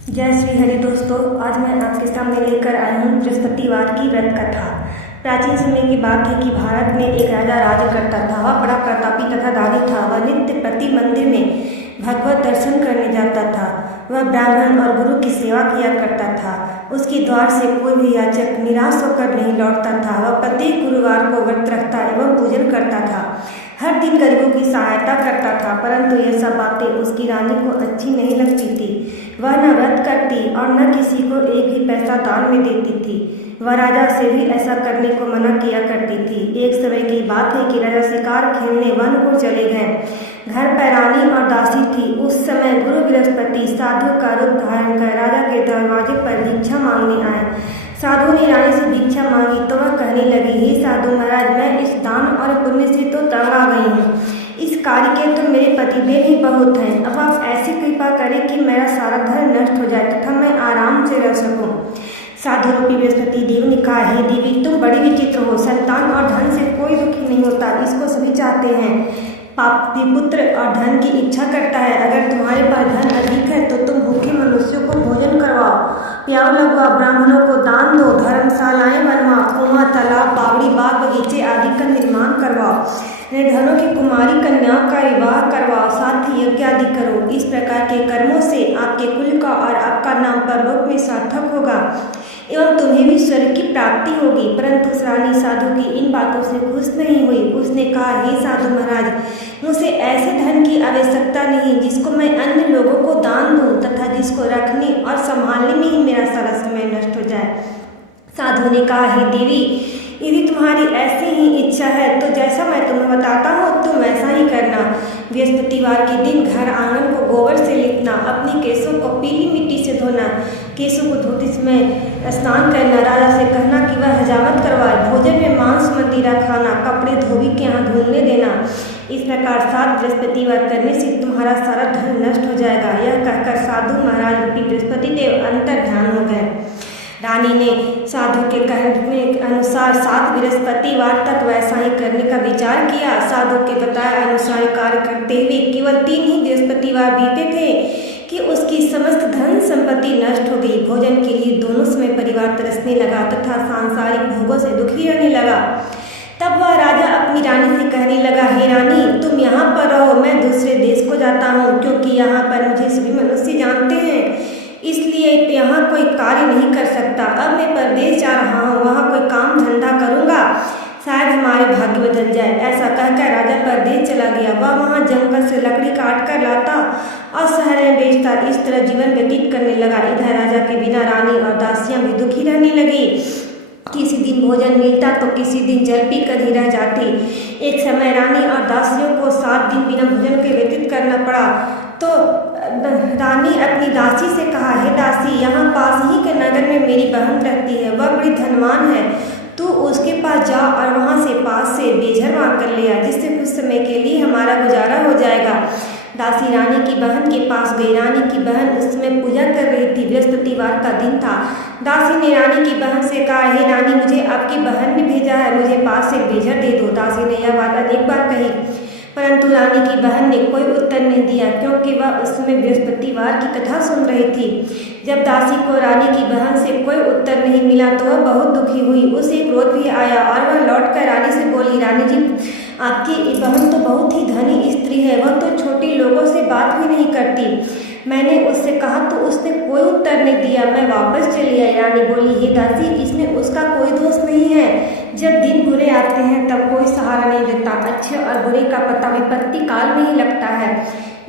जय श्री हरि दोस्तों, आज मैं आपके सामने लेकर आई हूँ बृहस्पतिवार की व्रत कथा। प्राचीन समय की बात है कि भारत में एक राजा राज करता था। वह बड़ा प्रतापी तथा दानी था। वह नित्य प्रति मंदिर में भगवत दर्शन करने जाता था। वह ब्राह्मण और गुरु की सेवा किया करता था। उसके द्वार से कोई भी याचक निराश होकर नहीं लौटता था। वह प्रत्येक गुरुवार को व्रत रखता एवं पूजन करता था। हर दिन गरीबों की सहायता करता था, परंतु ये सब बातें उसकी रानी को अच्छी नहीं लगती थी। वह न व्रत करती और न किसी को एक भी पैसा दान में देती थी। वह राजा से भी ऐसा करने को मना किया करती थी। एक समय की बात है कि राजा शिकार खेलने वन को चले गए। घर पर रानी और दासी थी। उस समय गुरु बृहस्पति साधु का रूप धारण कर राजा के दरवाजे पर भिक्षा मांगने आए। साधु ने रानी से भिक्षा मांगी तो वह कहने लगी, हे साधु महाराज, मैं इस दान और पुण्य से तो तंग आ गई हूँ। इस कार्य के तो मेरे पतिदेव ही बहुत हैं। अब आप ऐसी कृपा करें कि मेरा सारा धन नष्ट हो जाए तथा मैं आराम से रह सकूं। साधु रूपी बृहस्पति देव ने कहा, हे देवी, तुम बड़ी विचित्र हो। संतान और धन से कोई दुखी नहीं होता, इसको सभी चाहते हैं। पापी पुत्र और धन की इच्छा करता है। अगर तुम्हारे पास धन अधिक है तो तुम भूखे मनुष्यों को भोजन करवाओ, प्याऊ लगवाओ, ब्राह्मणों को दान दो, धर्मशालाएं बनवाओ, कुआं, तालाब, बावड़ी, बाग बगीचे आदि का निर्माण करवाओ, निर्धनों की कुमारी कन्याओं का विवाह करवाओ, साथ ही यज्ञ आदि करो। इस प्रकार के कर्मों से आपके कुल का और आपका नाम परलोक में सार्थक होगा एवं तुम्हें भी स्वर्ग की प्राप्ति होगी। परंतु रानी साधु की इन बातों से खुश नहीं हुई। उसने कहा, हे साधु महाराज, मुझे ऐसे धन की आवश्यकता नहीं जिसको मैं अन्य लोगों को दान दूं तथा जिसको रखने और संभालने में ही मेरा सारा समय नष्ट हो जाए। साधु ने कहा, हे देवी, यदि तुम्हारी ऐसी ही इच्छा है तो जैसा मैं तुम्हें बताता हूँ तुम वैसा ही करना। बृहस्पतिवार के दिन घर आंगन को गोबर से लिपना, अपने केसों को पीली मिट्टी से धोना, केसों को धोते समय स्नान करना, राजा से कहना कि वह हजामत करवाए, भोजन में मांस मदिरा खाना, कपड़े धोबी के यहाँ धुलने देना। इस प्रकार 7 बृहस्पतिवार करने से तुम्हारा सारा धन नष्ट हो जाएगा। यह कहकर साधु महाराज रूपी बृहस्पति देव अंतर ध्यान हो गए। रानी ने साधु के कहने के अनुसार 7 बृहस्पतिवार तक वैसा ही करने का विचार किया। साधु के बताए अनुसार कार्य करते हुए केवल 3 ही बृहस्पतिवार बीते थे कि उसकी समस्त धन संपत्ति नष्ट हो गई। भोजन के लिए दोनों समय परिवार तरसने लगा तथा सांसारिक भोगों से दुखी रहने लगा। तब वह राजा अपनी रानी से कहने लगा, हे रानी, तुम यहाँ पर रहो, मैं दूसरे देश को जाता हूँ, क्योंकि यहाँ पर मुझे सभी मनुष्य जानते हैं, इसलिए यहाँ कोई कार्य नहीं कर सकता। अब मैं परदेश जा रहा हूँ, वहाँ कोई काम धंधा करूँगा, शायद हमारे भाग्य बदल जाए। ऐसा कहकर राजा परदेश चला गया। वह वहाँ जंगल से लकड़ी काट कर लाता और शहर में बेचता। इस तरह जीवन व्यतीत करने लगा। इधर राजा के बिना रानी और दासियां भी दुखी रहने लगी। किसी दिन भोजन मिलता तो किसी दिन जल पी कर ही रह जाती। एक समय रानी और दासियों को 7 दिन बिना भोजन के व्यतीत करना पड़ा तो रानी अपनी दासी से कहा, हे दासी, यहाँ पास ही के नगर में मेरी बहन रहती है, वह बड़ी धनवान है, तू उसके पास जा और वहाँ से पास से बेझर मांग कर ले आ, जिससे कुछ समय के लिए हमारा गुजारा हो जाएगा। दासी रानी की बहन के पास गई। रानी की बहन उस समय पूजा कर रही थी। बृहस्पतिवार का दिन था। दासी ने रानी की बहन से कहा, हे रानी, मुझे आपकी बहन ने भेजा है, मुझे पास से बेझर दे दो। दासी ने यह बात अनेक बार कही, परंतु रानी की बहन ने कोई उत्तर नहीं दिया, क्योंकि वह उस समय बृहस्पतिवार की कथा सुन रही थी। जब दासी को रानी की बहन से कोई उत्तर नहीं मिला तो वह बहुत दुखी हुई। उसे क्रोध भी आया और वह लौटकर रानी से बोली, रानी जी, आपकी बहन तो बहुत ही धनी स्त्री है, वह तो छोटे लोगों से बात भी नहीं करती। मैंने उससे कहा तो उसने कोई उत्तर नहीं दिया। मैं वापस चली आई। रानी बोली, हे दासी, इसमें उसका कोई दोष नहीं है। जब दिन बुरे आते हैं तब कोई सहारा नहीं देता। अच्छे और बुरे का पता विपत्ति काल में ही लगता है।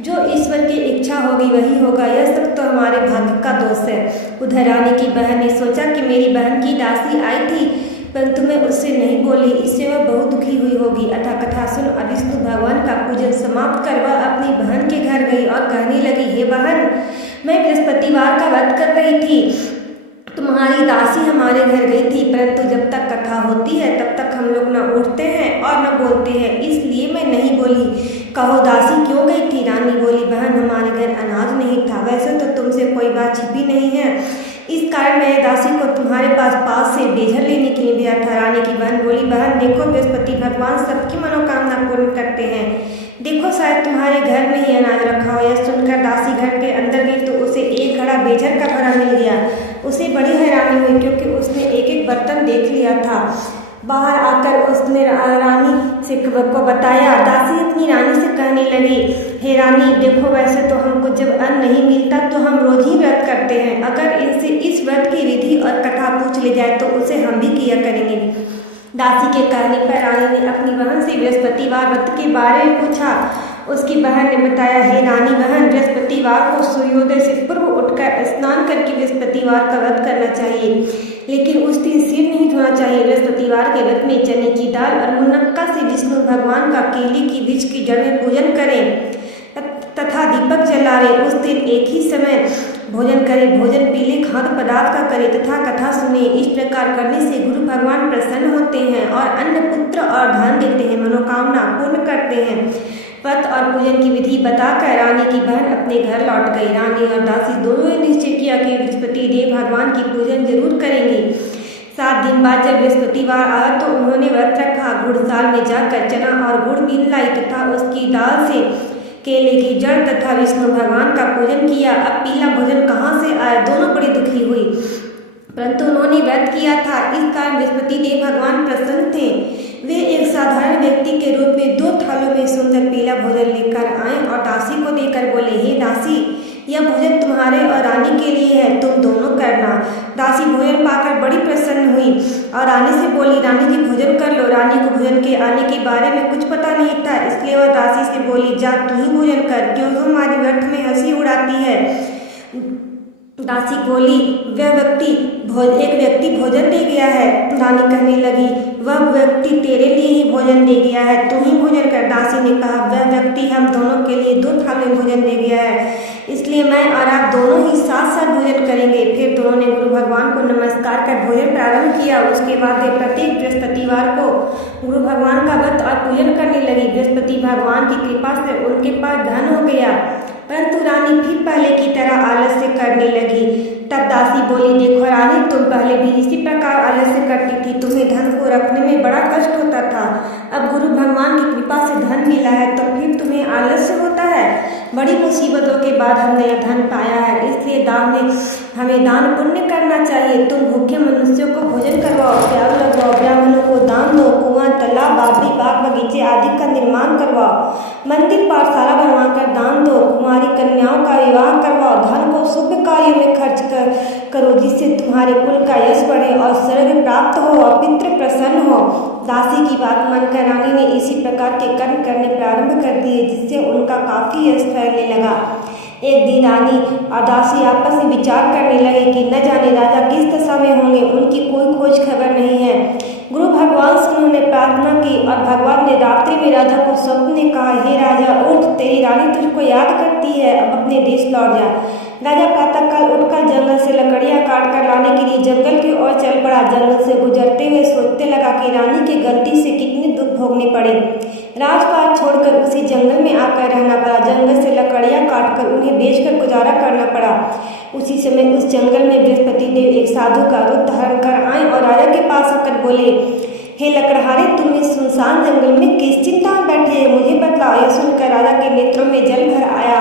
जो ईश्वर की इच्छा होगी वही होगा। यह सब तो हमारे भाग्य का दोष है। उधर रानी की बहन ने सोचा कि मेरी बहन की दासी आई थी, परंतु मैं उससे नहीं बोली, इससे वह बहुत दुखी हुई होगी। अतः कथा सुन अभिष्णु भगवान का पूजन समाप्त कर वह अपनी बहन के घर गई और कहने लगी, हे बहन, मैं बृहस्पतिवार का व्रत कर रही थी, तुम्हारी दासी हमारे घर गई थी, परंतु जब तक कथा होती है तब तक हम लोग न उठते हैं और न बोलते हैं, इसलिए मैं नहीं बोली। कहो दासी क्यों गई थी? रानी बोली, बहन, हमारे घर अनाज नहीं था। वैसे तो तुमसे कोई बात छिपी नहीं है, इस कारण मैंने दासी को तुम्हारे पास से बेझर लेने के लिए भेजा था। रानी की बहन बोली, बहन देखो, बृहस्पति भगवान सबकी मनोकामना पूर्ण करते हैं, देखो शायद तुम्हारे घर में ही अनाज रखा हो। यह सुनकर दासी घर के अंदर गई तो उसे एक घड़ा बड़ा बेजर का भरा मिल गया। उसे बड़ी हैरानी हुई क्योंकि उसने एक एक बर्तन देख लिया था। बाहर आकर उसने रानी से को बताया। दासी अपनी रानी से कहने लगी, हे रानी, देखो वैसे तो हमको जब अन्न नहीं मिलता तो हम रोज ही व्रत करते हैं। अगर इनसे इस व्रत की विधि और कथा पूछ ले जाए तो उसे हम भी किया करेंगे। दासी के कहने पर रानी ने अपनी बहन से बृहस्पतिवार व्रत के बारे में पूछा। उसकी बहन ने बताया, हे रानी बहन, बृहस्पतिवार को सूर्योदय से पूर्व उठकर स्नान करके बृहस्पतिवार का व्रत करना चाहिए, लेकिन उस दिन सिर नहीं धोना चाहिए। बृहस्पतिवार के व्रत में चने की दाल और मुनक्का से विष्णु भगवान का केले की बीज की जड़ में पूजन करें तथा दीपक जलावे। उस दिन एक ही समय भोजन करें। भोजन पीले खाद्य पदार्थ का करें तथा कथा सुने। इस प्रकार करने से गुरु भगवान प्रसन्न होते हैं और अन्न, पुत्र और धन देते हैं, मनोकामना पूर्ण करते हैं। व्रत और पूजन की विधि बताकर रानी की बहन अपने घर लौट गई। रानी और दासी दोनों ने निश्चय किया कि बृहस्पति देव भगवान की पूजन जरूर करेंगे। 7 दिन बाद जब बृहस्पतिवार आया तो उन्होंने व्रत रखा। गुड़साल में जाकर चना और गुड़ बीन लाई तथा उसकी दाल से केले की जड़ तथा विष्णु भगवान का पूजन किया। अब पीला भोजन कहाँ से आया? दोनों बड़ी दुखी हुई, परंतु उन्होंने व्रत किया था, इस कारण बृहस्पति देव भगवान प्रसन्न थे। वे एक साधारण व्यक्ति के रूप में 2 थालों में सुंदर पीला भोजन लेकर आए और दासी को देकर बोले, हे दासी, यह भोजन तुम्हारे और रानी के लिए है, तुम दोनों करना। दासी भोजन पाकर बड़ी प्रसन्न हुई और रानी से बोली, रानी जी भोजन कर लो। रानी को भोजन के आने के बारे में कुछ पता नहीं था, इसलिए वह दासी से बोली, जा तू ही भोजन कर, क्यों हमारी व्रत में हंसी उड़ाती है। दासी बोली, एक व्यक्ति भोजन दे गया है। रानी कहने लगी, वह व्यक्ति तेरे लिए ही भोजन दे गया है, तू ही भोजन कर। दासी ने कहा, वह व्यक्ति हम दोनों के लिए 2 थाल में भोजन दे गया है, इसलिए मैं और आप दोनों ही साथ साथ भोजन करेंगे। फिर दोनों ने गुरु भगवान को नमस्कार कर भोजन प्रारंभ किया। उसके बाद वे प्रत्येक बृहस्पतिवार को गुरु भगवान का व्रत और पूजन करने लगी। बृहस्पति भगवान की कृपा से उनके पास धन हो गया, परंतु रानी फिर पहले की तरह आलस्य करने लगी। तब दासी बोली, देखो रानी, तुम पहले भी इसी प्रकार आलस्य करती थी, तुम्हें धन को रखने में बड़ा कष्ट होता था। अब गुरु भगवान की कृपा से धन मिला है तो फिर तुम्हें आलस्य होता है। बड़ी मुसीबतों के बाद हमने यह धन पाया है, इसलिए हमें दान पुण्य करना चाहिए। तुम भूखे मनुष्यों को भोजन करवाओ, प्यार लगवाओ, ब्राह्मणों को दान दो, कुआं, तालाब, बावड़ी, बाग बगीचे आदि का निर्माण करवाओ, मंदिर पाठशाला बनवाकर दान दो, कुमारी कन्याओं का विवाह करवाओ, धन को शुभ कार्यों में खर्च करो, जिससे तुम्हारे कुल का यश बढ़े और स्वर्ग प्राप्त हो और पितृ प्रसन्न हो। दासी की बात मानकर रानी ने इसी प्रकार के कर्म करने प्रारंभ कर दिए, जिससे उनका काफी यश फैलने लगा। एक दिन रानी और दासी आपस में विचार करने लगे कि न जाने राजा किस दशा में होंगे, उनकी कोई खोज खबर नहीं है। गुरु भगवान से उन्होंने प्रार्थना की और भगवान ने रात्रि में राजा को स्वप्न में कहा, हे राजा उठ, तेरी रानी तुझको याद करती है, अब अपने देश लौट जा। राजा प्रातःकाल उठकर जंगल से लकड़ियां काट कर लाने के लिए जंगल की ओर चल पड़ा। जंगल से गुजरते हुए सोचने लगा कि रानी की गलती से कितने दुख भोगने पड़े। राजपाट छोड़कर उसी जंगल में आकर रहना पड़ा। जंगल से लकड़ियां काटकर उन्हें बेचकर गुजारा करना पड़ा। उसी समय उस जंगल में बृहस्पति देव एक साधु का रूप धारण कर आए और राजा के पास आकर बोले, हे लकड़हारे, तुम इस सुनसान जंगल में किस चिंता में बैठे हैं, मुझे बतलाओ। यह सुनकर राजा के नेत्रों में जल भर आया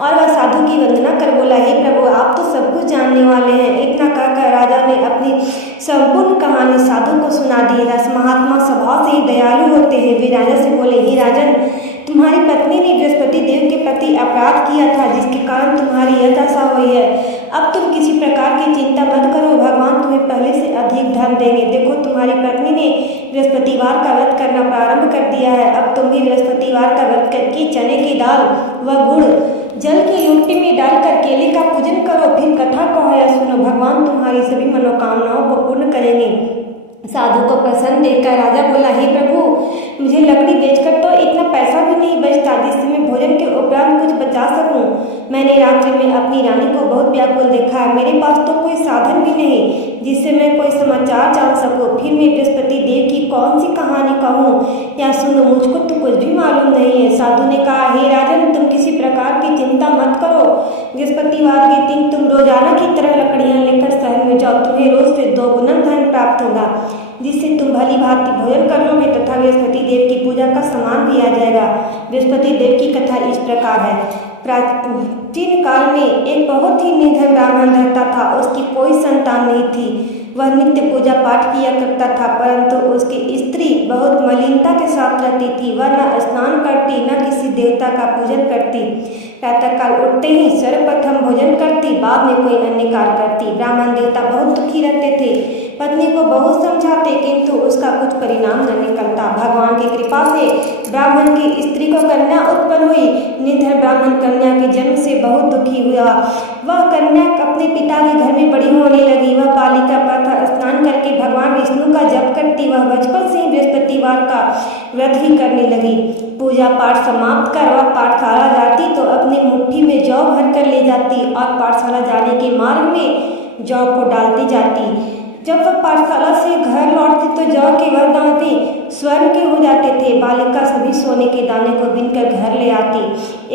और वह साधु की वंदना कर बोला, हे प्रभु, आप तो सब कुछ जानने वाले हैं। इतना कहकर राजा ने अपनी संपूर्ण कहानी साधु को सुना दी। रस महात्मा स्वभाव से ही दयालु होते हैं। वे राजा से बोले, हे राजन, तुम्हारी पत्नी ने बृहस्पति देव के प्रति अपराध किया था, जिसके कारण तुम्हारी यह दशा हुई है। अब तुम किसी प्रकार की चिंता मत करो, भगवान तुम्हें पहले से अधिक धन देंगे। देखो, तुम्हारी पत्नी ने बृहस्पतिवार का व्रत करना प्रारंभ कर दिया है। अब तुम भी बृहस्पतिवार का व्रत करके चने की दाल व गुड़ जल की लोटी में डालकर केले का पूजन करो, फिर कथा कहो या सुनो, भगवान तुम्हारी सभी मनोकामनाओं को पूर्ण करेंगे। साधु को प्रसन्न देखकर राजा बोला, हे प्रभु, मुझे लकड़ी बेचकर तो इतना पैसा भी नहीं बचता जिससे मैं भोजन के उपरांत कुछ बचा सकूं। मैंने रात्रि में अपनी रानी को बहुत व्याकुल देखा है। मेरे पास तो कोई साधन भी नहीं जिससे मैं कोई समाचार जान सकूं। फिर मैं बृहस्पति देव की कौन सी कहानी कहूँ या सुनो, मुझको तो कुछ भी मालूम नहीं है। साधु ने कहा, हे राजन, तुम किसी प्रकार की चिंता मत करो। बृहस्पतिवार के दिन तुम रोजाना की तरह लकड़ियां लेकर शहर में जाओ। तुम्हें रोज से 2 गुना धन प्राप्त होगा, जिससे तुम भली भांति भोजन कर लोगे तथा बृहस्पति देव की पूजा का सामान भी आ जाएगा। बृहस्पति देव की कथा इस प्रकार है। प्राचीन काल में एक बहुत ही निर्धन ब्राह्मण रहता था। उसकी कोई संतान नहीं थी। वह नित्य पूजा पाठ किया करता था, परंतु उसकी स्त्री बहुत मलिनता के साथ रहती थी। वह न स्नान करती, न किसी देवता का पूजन करती। प्रातःकाल उठते ही सर्वप्रथम भोजन करती, बाद में कोई अन्य कार्य करती। ब्राह्मण देवता बहुत दुखी रहते थे। पत्नी को बहुत समझाते, किंतु उसका कुछ परिणाम न निकलता। भगवान की कृपा से ब्राह्मण की स्त्री को कन्या उत्पन्न हुई। निर्धन ब्राह्मण कन्या के जन्म से बहुत दुखी हुआ। वह कन्या अपने पिता के घर में बड़ी होने लगी। वह बालिका प्रातः स्नान करके भगवान विष्णु का जप करती। वह बचपन से ही बृहस्पतिवार का व्रत भी करने लगी। पूजा पाठ समाप्त कर वह पाठशाला जाती तो अपनी मुट्ठी में जौ भर कर ले जाती और पाठशाला जाने के मार्ग में जौ को डालती जाती। जब वह पाठशाला से घर लौटती तो जौ के वह दाने स्वर्ण के हो जाते थे। बालिका सभी सोने के दाने को बीनकर घर ले आती।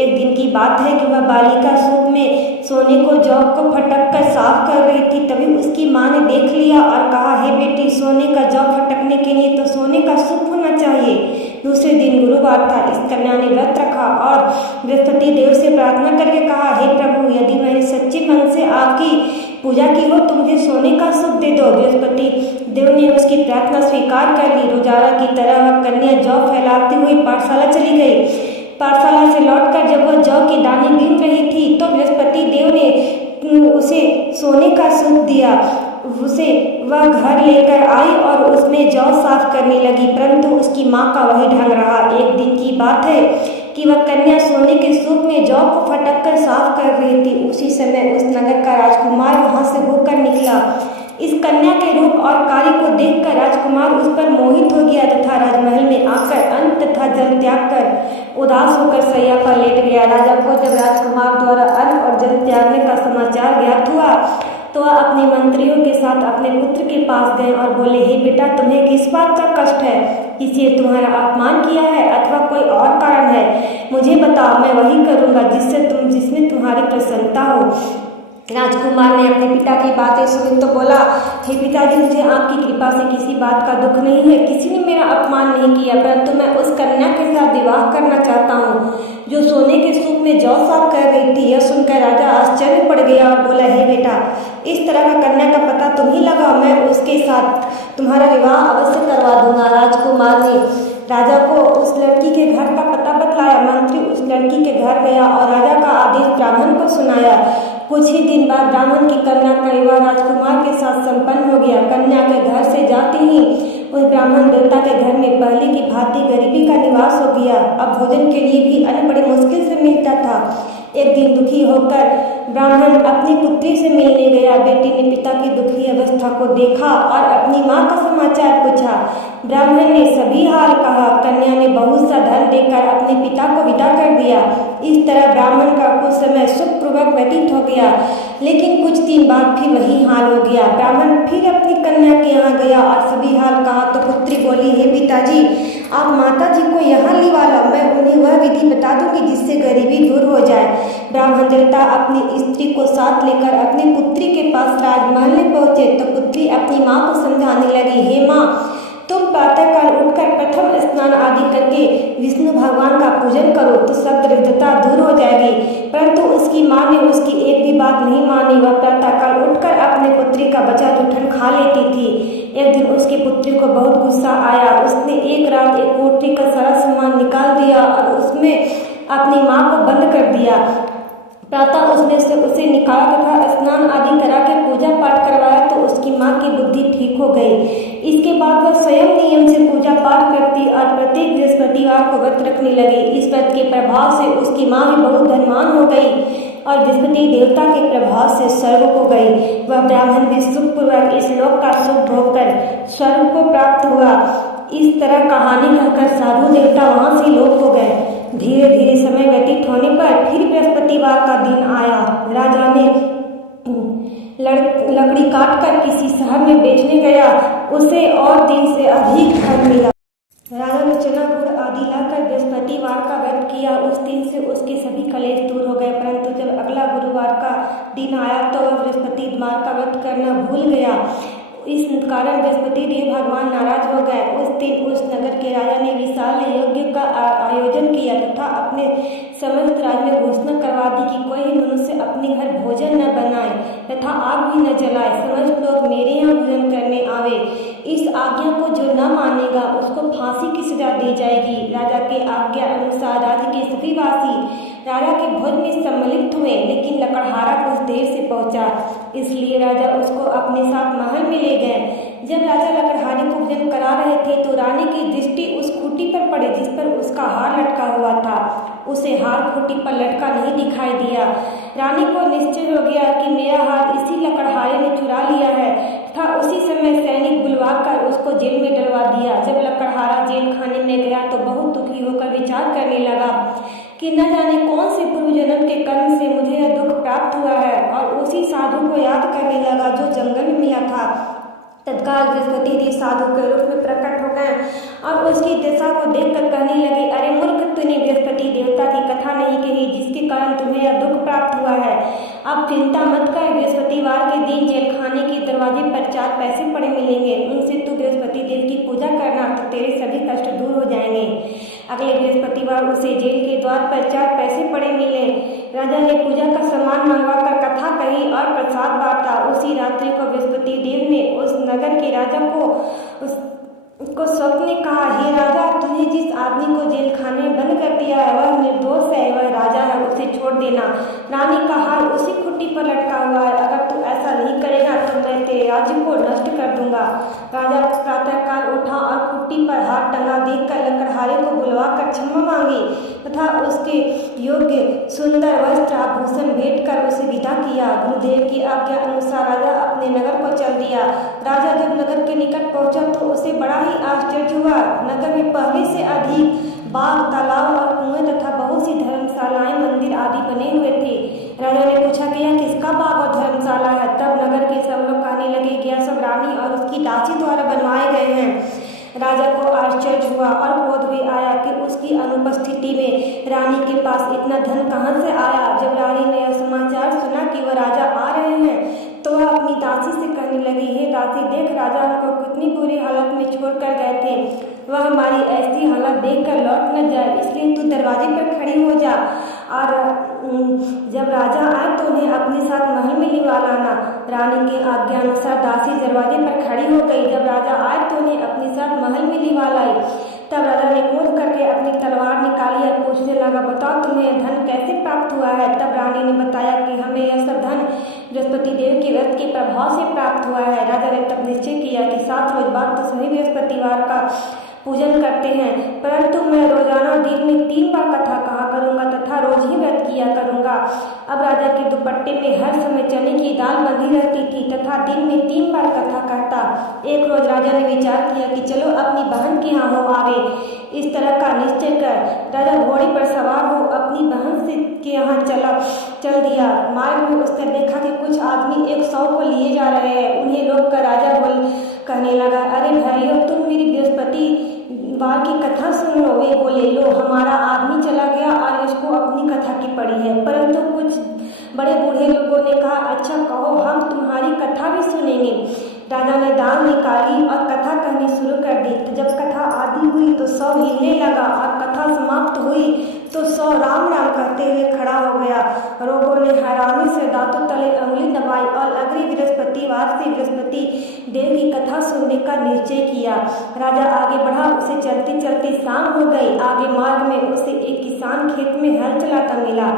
एक दिन की बात है कि वह बालिका सूप में सोने को जौ को फटक कर साफ कर रही थी। तभी उसकी माँ ने देख लिया और कहा, हे बेटी, सोने का जौ फटकने के लिए तो सोने का सूप होना चाहिए। दूसरे दिन गुरुवार था। इस कन्या ने व्रत रखा और बृहस्पति देव से प्रार्थना करके कहा, हे प्रभु, यदि मैंने सच्चे मन से आपकी पूजा की हो तो मुझे सोने का सूप दे दो। बृहस्पति देव ने उसकी प्रार्थना स्वीकार कर ली। रोजाना की तरह वह कन्या जौ फैलाती हुई पाठशाला चली गई। पाठशाला से लौटकर जब वह जौ के दाने बीन रही थी तो बृहस्पति देव ने उसे सोने का सूप दिया। उसे वह घर लेकर आई और उसमें जौ साफ करने लगी, परंतु उसकी माँ का वही ढंग रहा। एक दिन की बात है कि वह कन्या सोने के सूप में जौ को फटक कर साफ कर रही थी। उसी समय उस नगर का राजकुमार वहां से होकर निकला। इस कन्या के रूप और कार्य को देखकर राजकुमार उस पर मोहित हो गया तथा राजमहल में आकर अन्न तथा जल त्याग कर उदास होकर सैया पर लेट गया। राजा को जब राजकुमार द्वारा अन्न और जल त्यागने का समाचार ज्ञात हुआ तो वह अपने मंत्रियों के साथ अपने पुत्र के पास गए और बोले, हे बेटा, तुम्हें किस बात का कष्ट है? किसी ने तुम्हारा अपमान किया है अथवा कोई और कारण है? मुझे बताओ, मैं वही करूँगा जिसमें तुम्हारी प्रसन्नता हो। राजकुमार ने अपने पिता की बातें सुनी तो बोला, हे पिताजी, मुझे आपकी कृपा से किसी बात का दुख नहीं है। किसी ने मेरा अपमान नहीं किया, परंतु मैं उस कन्या के साथ विवाह करना चाहता हूँ जो सोने के सूप में जौ साफ कर रही थी। यह सुनकर राजा आश्चर्य पड़ गया और बोला, हे बेटा, इस तरह का कन्या का पता तुम ही लगाओ, मैं उसके साथ तुम्हारा विवाह अवश्य करवा दूंगा। राजकुमार ने राजा को उस लड़की के घर का पता बतलाया। मंत्री उस लड़की के घर गया और राजा का आदेश ब्राह्मण को सुनाया। कुछ ही दिन बाद ब्राह्मण की कन्या का विवाह राजकुमार के साथ संपन्न हो गया। कन्या के घर से जाते ही उस ब्राह्मण देवता के घर में पहले की भांति गरीबी का निवास हो गया। अब भोजन के लिए भी अन्न बड़ी मुश्किल से मिलता था। एक दिन दुखी होकर ब्राह्मण अपनी पुत्री से मिलने गया। बेटी ने पिता की दुखी अवस्था को देखा और अपनी माँ का समाचार पूछा। ब्राह्मण ने सभी हाल कहा। कन्या ने बहुत सा धन देकर अपने पिता को विदा कर दिया। इस तरह ब्राह्मण का कुछ समय सुखपूर्वक व्यतीत हो गया, लेकिन कुछ दिन बाद फिर वही हाल हो गया। ब्राह्मण फिर अपनी कन्या के यहाँ गया और सभी हाल कहा तो पुत्री बोली, हे पिताजी, आप माता जी को यहाँ लिवा लो, मैं उन्हें वह विधि बता दूंगी जिससे गरीबी दूर हो जाए। ब्राह्मण देवता अपनी स्त्री को साथ लेकर अपनी पुत्री के पास राजमहल में पहुंचे तो पुत्री अपनी माँ को समझाने लगी, हे माँ, तुम प्रातःकाल उठकर प्रथम स्नान आदि करके विष्णु भगवान का पूजन करो तो सब दरिद्रता दूर हो जाएगी। परंतु उसकी माँ ने उसकी एक भी बात नहीं मानी। वह प्रातःकाल उठकर अपने पुत्री का बचा जूठन खा लेती थी। एक दिन उसकी पुत्री को बहुत गुस्सा आया। उसने एक रात एक कोठरी का सारा सामान निकाल दिया और उसमें अपनी माँ को बंद कर दिया। प्रातः उसने से उसे निकाला तथा स्नान आदि करा के पूजा पाठ करवाया तो उसकी माँ की बुद्धि ठीक हो गई। इसके बाद वह स्वयं नियम से पूजा पाठ करती और प्रत्येक बृहस्पतिवार को व्रत रखने लगी। इस व्रत के प्रभाव से उसकी माँ भी बहुत धनवान हो गई और बृहस्पति देवता के प्रभाव से स्वर्ग को गई। वह ब्राह्मण भी सुखपूर्वक इस लोक का सुख भोगकर स्वर्ग को प्राप्त हुआ। इस तरह कहानी कहकर साधु देवता वहां से लोप हो गए। धीरे धीरे समय व्यतीत होने पर फिर बृहस्पतिवार का दिन आया। राजा ने लकड़ी काटकर किसी शहर में बेचने गया। उसे और दिन से अधिक धन मिला। राजा ने चना गुड़ आदि लाकर बृहस्पतिवार का व्रत किया। उस दिन से उसके सभी कलेश दूर हो गए। परंतु जब अगला गुरुवार का दिन आया तो वह बृहस्पतिवार का व्रत करना भूल गया। इस कारण बृहस्पति देव भगवान नाराज हो गए। उस दिन उस नगर के राजा ने विशाल यज्ञ का आयोजन किया तथा अपने समस्त राज्य में घोषणा करवा दी कि कोई मनुष्य अपने घर भोजन न बनाए तथा आग भी न जलाए, समस्त लोग मेरे यहाँ भोजन करने आवे। इस आज्ञा को जो न मानेगा उसको फांसी की सजा दी जाएगी। राजा के आज्ञा अनुसार राज्य के सभी वासी राजा के भोज में सम्मिलित हुए, लेकिन लकड़हारा कुछ देर से पहुंचा, इसलिए राजा उसको अपने साथ महल में ले गए। जब राजा लकड़हारे को भोजन करा रहे थे तो रानी की दृष्टि उस खूंटी पर पड़ी जिस पर उसका हार लटका हुआ था। उसे हार खूंटी पर लटका नहीं दिखाई दिया। रानी को निश्चय हो गया कि मेरा हार इसी लकड़हारे ने चुरा लिया है तथा उसी समय सैनिक बुलवाकर उसको जेल में डलवा दिया। जब लकड़हारा जेल खाने में गया तो बहुत दुखी होकर विचार करने लगा कि न जाने कौन से पूर्व जन्म के कर्म से मुझे यह दुख प्राप्त हुआ है, और उसी साधु को याद करने लगा जो जंगल में मिला था। तत्काल बृहस्पति देव साधु के रूप में प्रकट हो गए और उसकी दशा को देखकर कहने लगे, अरे मूर्ख, तूने बृहस्पति देवता की कथा नहीं कही जिसके कारण तुम्हें यह दुख प्राप्त हुआ है। अब चिंता मत कर, बृहस्पतिवार के दिन जेल खाने के दरवाजे पर 4 पैसे पड़े मिलेंगे, उनसे तू बृहस्पति देव की पूजा करना तो तेरे सभी कष्ट दूर हो जाएंगे। अगले बृहस्पतिवार उसे जेल के द्वार पर 4 पैसे पड़े मिले। राजा ने पूजा का सामान मंगवाकर कथा कही और प्रसाद बांटा। उसी रात्रि को बृहस्पति देव ने उस नगर के राजा को स्वप्न में कहा, हे राजा, तूने जिस आदमी को जेल खाने में बंद कर दिया है वह निर्दोष है, वह राजा है, उसे छोड़ देना। रानी का हार उसी खुट्टी पर लटका हुआ है, अगर तू ऐसा नहीं करेगा तो मैं तेरे राज्य को नष्ट कर दूंगा। राजा प्रातःकाल उठा और खुट्टी पर हाथ टंगा देखकर लकड़हारे को बुलवाकर क्षमा मांगी तथा उसके योग्य सुंदर वस्त्र आभूषण भेंट कर उसे विदा किया। गुरुदेव की आज्ञा अनुसार राजा अपने नगर को चल दिया। राजा जब नगर के निकट पहुंचा तो उसे बड़ा ही आश्चर्य हुआ। नगर में पहले से अधिक बाग, तालाब और कुएं तथा बहुत सी धर्मशालाएं, मंदिर आदि बने हुए थे। राजा ने पूछा कि यह किसका बाग और धर्मशाला है? तब नगर के सब लोग कहने लगे कि यह सब रानी और उसकी दासी द्वारा बनवाए गए हैं। राजा को आश्चर्य हुआ और क्रोध भी आया कि उसकी अनुपस्थिति में रानी के पास इतना धन कहाँ से आया। जब रानी ने यह समाचार सुना कि वह राजा आ रहे हैं तो वह अपनी दासी से कहने लगी, हे दासी, देख राजा हमको कितनी बुरी हालत में छोड़कर गए थे, वह हमारी ऐसी हालत देखकर लौट न जाए, इसलिए तू दरवाजे पर खड़ी हो जा और जब राजा आए तो उन्हें अपने साथ महल में लिवा लाना। रानी के आज्ञा अनुसार दासी दरवाजे पर खड़ी हो गई। जब राजा आए तो उन्हें अपने साथ महल में लिवा लाई। तब राजा ने क्रोध करके अपनी तलवार निकाली और पूछने लगा, बताओ तुम्हें धन कैसे प्राप्त हुआ है? तब रानी ने बताया कि हमें यह सब धन बृहस्पति देव के व्रत के प्रभाव से प्राप्त हुआ है। राजा ने तब निश्चय किया कि 7 रोज बाद तो सभी बृहस्पतिवार का पूजन करते हैं, परंतु मैं रोजाना दिन में 3 बार कथा कहा करूंगा तथा रोज ही व्रत किया करूंगा। अब राजा के दुपट्टे पे हर समय चने की दाल बंधी रहती थी तथा दिन में 3 बार कथा कहता। एक रोज राजा ने विचार किया कि चलो अपनी बहन के यहाँ हो आवे। इस तरह का निश्चय कर राजा घोड़े पर सवार हो अपनी बहन से के यहाँ चल दिया। मार्ग में उसने देखा कि कुछ आदमी 100 को लिए जा रहे हैं। उन्हें लोग का राजा कहने लगा, अरे भाइयों, तुम मेरी बृहस्पति वार की कथा सुन लो। वे बोले, लो हमारा आदमी चला गया और इसको अपनी कथा की पड़ी है। परंतु कुछ बड़े बूढ़े लोगों ने कहा, अच्छा कहो, हम तुम्हारी कथा भी सुनेंगे। राजा ने दाल निकाली और कथा कहनी शुरू कर दी। तो जब कथा आधी हुई तो 100 हिलने लगा और कथा समाप्त हुई तो 100 राम राम कहते हुए खड़ा हो गया। लोगों ने हैरानी से दांतों तले अंगुली दबाई और अगले बृहस्पतिवार से बृहस्पति देव की कथा सुनने का निश्चय किया। राजा आगे बढ़ा। उसे चलते चलते शाम हो गई। आगे मार्ग में उसे एक किसान खेत में हल चलाता मिला।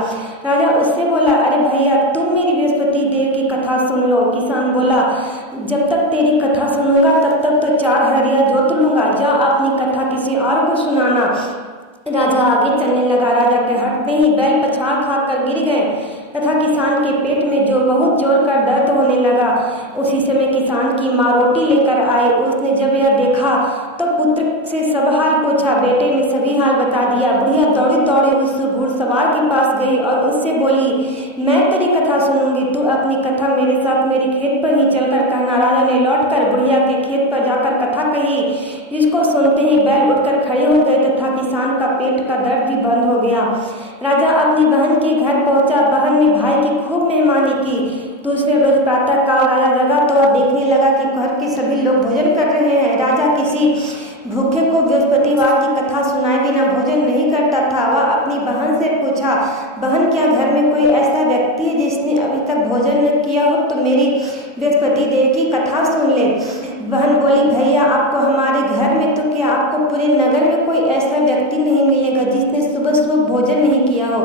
राजा उससे बोला, अरे भैया, तुम मेरी बृहस्पति देव की कथा सुन लो। किसान बोला, जब तक तेरी कथा सुनूंगा तब तक तो 4 हरिया जोत लूंगा, जा अपनी कथा किसी और को सुनाना। राजा आगे चलने लगा। राजा के हटते ही बैल पछाड़ खाकर गिर गए तथा किसान के पेट में जो बहुत जोर का दर्द होने लगा। उसी समय किसान की माँ रोटी लेकर आई। उसने जब यह देखा तो पुत्र से सब हाल पूछा। बेटे ने सभी हाल बता दिया। बुढ़िया दौड़े दौड़े उस घुड़सवार के पास गई और उससे बोली, मैं तेरी कथा सुनूंगी, तू अपनी कथा मेरे साथ मेरे खेत पर ही चलकर कहना। राजा ने लौटकर बुढ़िया के खेत पर जाकर कथा कही, जिसको सुनते ही बैल उठकर खड़े हो गए तथा किसान का पेट का दर्द भी बंद हो गया। राजा अपनी बहन के घर पहुंचा। बहन ने भाई की खूब मेहमानी की। दूसरे रोज प्रातः काल राजा जगा तो वह देखने लगा कि घर के सभी लोग भोजन कर रहे हैं। राजा किसी भूखे को बृहस्पतिवार की कथा सुनाए बिना भोजन नहीं करता था। वह अपनी बहन से पूछा, बहन क्या घर में कोई ऐसा व्यक्ति है जिसने अभी तक भोजन न किया हो तो मेरी बृहस्पति देव की कथा सुन ले। बहन बोली, भैया आपको हमारे घर में तो क्या आपको पूरे नगर में कोई ऐसा व्यक्ति नहीं मिलेगा जिसने सुबह सुबह भोजन नहीं किया हो।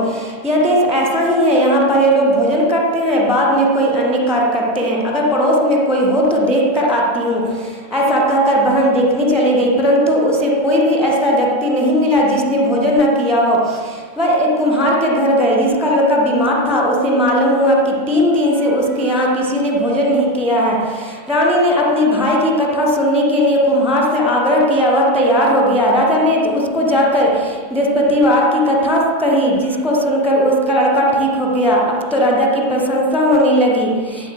यह देश ऐसा ही है, यहाँ पर ये लोग भोजन करते हैं, बाद में कोई अन्य कार्य करते हैं। अगर पड़ोस में कोई हो तो देख कर आती हूँ। ऐसा कहकर बहन देखने चली गई, परंतु उसे कोई भी ऐसा व्यक्ति नहीं मिला जिसने भोजन न किया हो। वह एक कुम्हार के घर गए जिसका लड़का बीमार था। उसे मालूम हुआ कि 3 दिन से उसके यहाँ किसी ने भोजन नहीं किया है। रानी ने अपने भाई की कथा सुनने के लिए कुम्हार से आग्रह किया। वह तैयार हो गया। राजा ने उसको जाकर बृहस्पतिवार की कथा कही, जिसको सुनकर उसका लड़का ठीक हो गया। अब तो राजा की प्रशंसा होने लगी।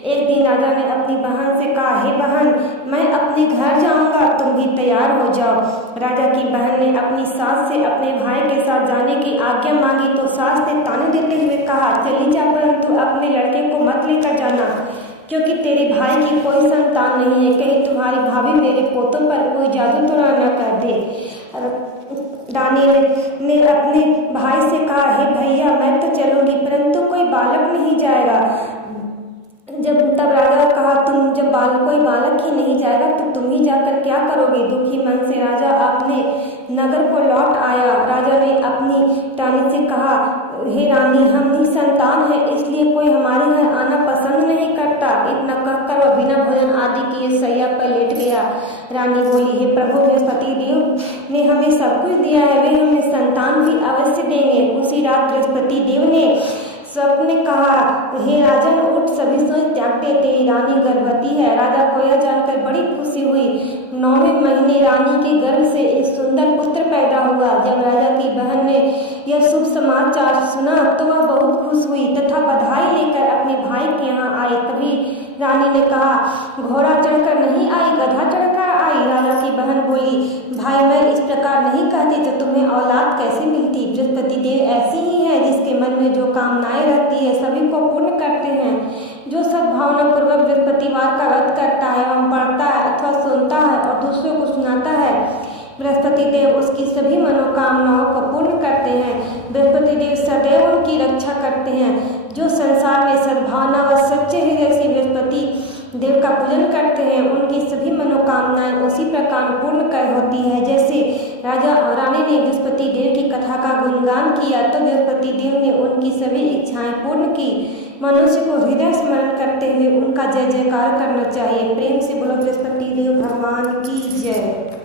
एक दिन राजा ने अपनी बहन से कहा, हे बहन, मैं अपने घर जाऊंगा, तुम भी तैयार हो जाओ। राजा की बहन ने अपनी सास से अपने भाई के साथ जाने की आज्ञा मांगी तो सास ने ताने देते हुए कहा, चली जा, परंतु अपने लड़के को मत लेकर जाना, क्योंकि तेरे भाई की कोई संतान नहीं है। कहीं तुम्हारी भाभी मेरे पोतों पर कोई जादू टोना न कर दे। रानी ने अपने भाई से कहा, हे भैया, मैं तो चलूंगी, परंतु कोई बालक नहीं जाएगा। तब राजा कहा, तुम जब कोई बालक ही नहीं जाएगा तो तुम ही जाकर क्या करोगे। दुखी मन से राजा अपने नगर को लौट आया। राजा ने अपनी रानी से कहा, हे रानी, हम निसंतान हैं, इसलिए कोई हमारे घर आना पसंद नहीं करता। इतना कहकर वह बिना भोजन आदि किए सैया पर लेट गया। रानी बोली, हे प्रभु, बृहस्पति देव ने हमें सब कुछ दिया है, वे हमें संतान भी अवश्य देंगे। उसी रात बृहस्पति देव ने स्वप्न में कहा, हे राजन, उठ, सभी सोच त्याग दे, तेरी रानी गर्भवती है। राजा को यह जानकर बड़ी खुशी हुई। 9वें महीने रानी के गर्भ से एक सुंदर पुत्र पैदा हुआ। जब राजा की बहन ने यह शुभ समाचार सुना तो वह बहुत खुश हुई तथा बधाई लेकर अपने भाई के यहाँ आई। तभी रानी ने कहा, घोड़ा चढ़कर नहीं आई, गधा चढ़कर आई। राजा की बहन बोली, भाई, मैं इस प्रकार नहीं कहती तो तुम्हें औलाद कैसे मिलती। बृहस्पति देव ऐसी ही है जिसके मन में जो कामनाएं रहती है सभी को पूर्ण करते हैं। जो सद्भावना पूर्वक बृहस्पतिवार का व्रत करता है एवं पढ़ता है अथवा सुनता है और दूसरों को सुनाता है, बृहस्पति देव उसकी सभी मनोकामनाओं को पूर्ण करते हैं। बृहस्पति देव सदैव उनकी रक्षा करते हैं। जो संसार में सद्भावना व सच्चे हृदय से बृहस्पति देव का पूजन करते हैं, उनकी सभी मनोकामनाएं उसी प्रकार पूर्ण कर होती है। जैसे राजा और रानी ने बृहस्पति देव की कथा का गुणगान किया तो बृहस्पति देव ने उनकी सभी इच्छाएं पूर्ण की। मनुष्य को हृदय स्मरण करते हुए उनका जय जयकार करना चाहिए। प्रेम से बोलो बृहस्पति देव भगवान की जय।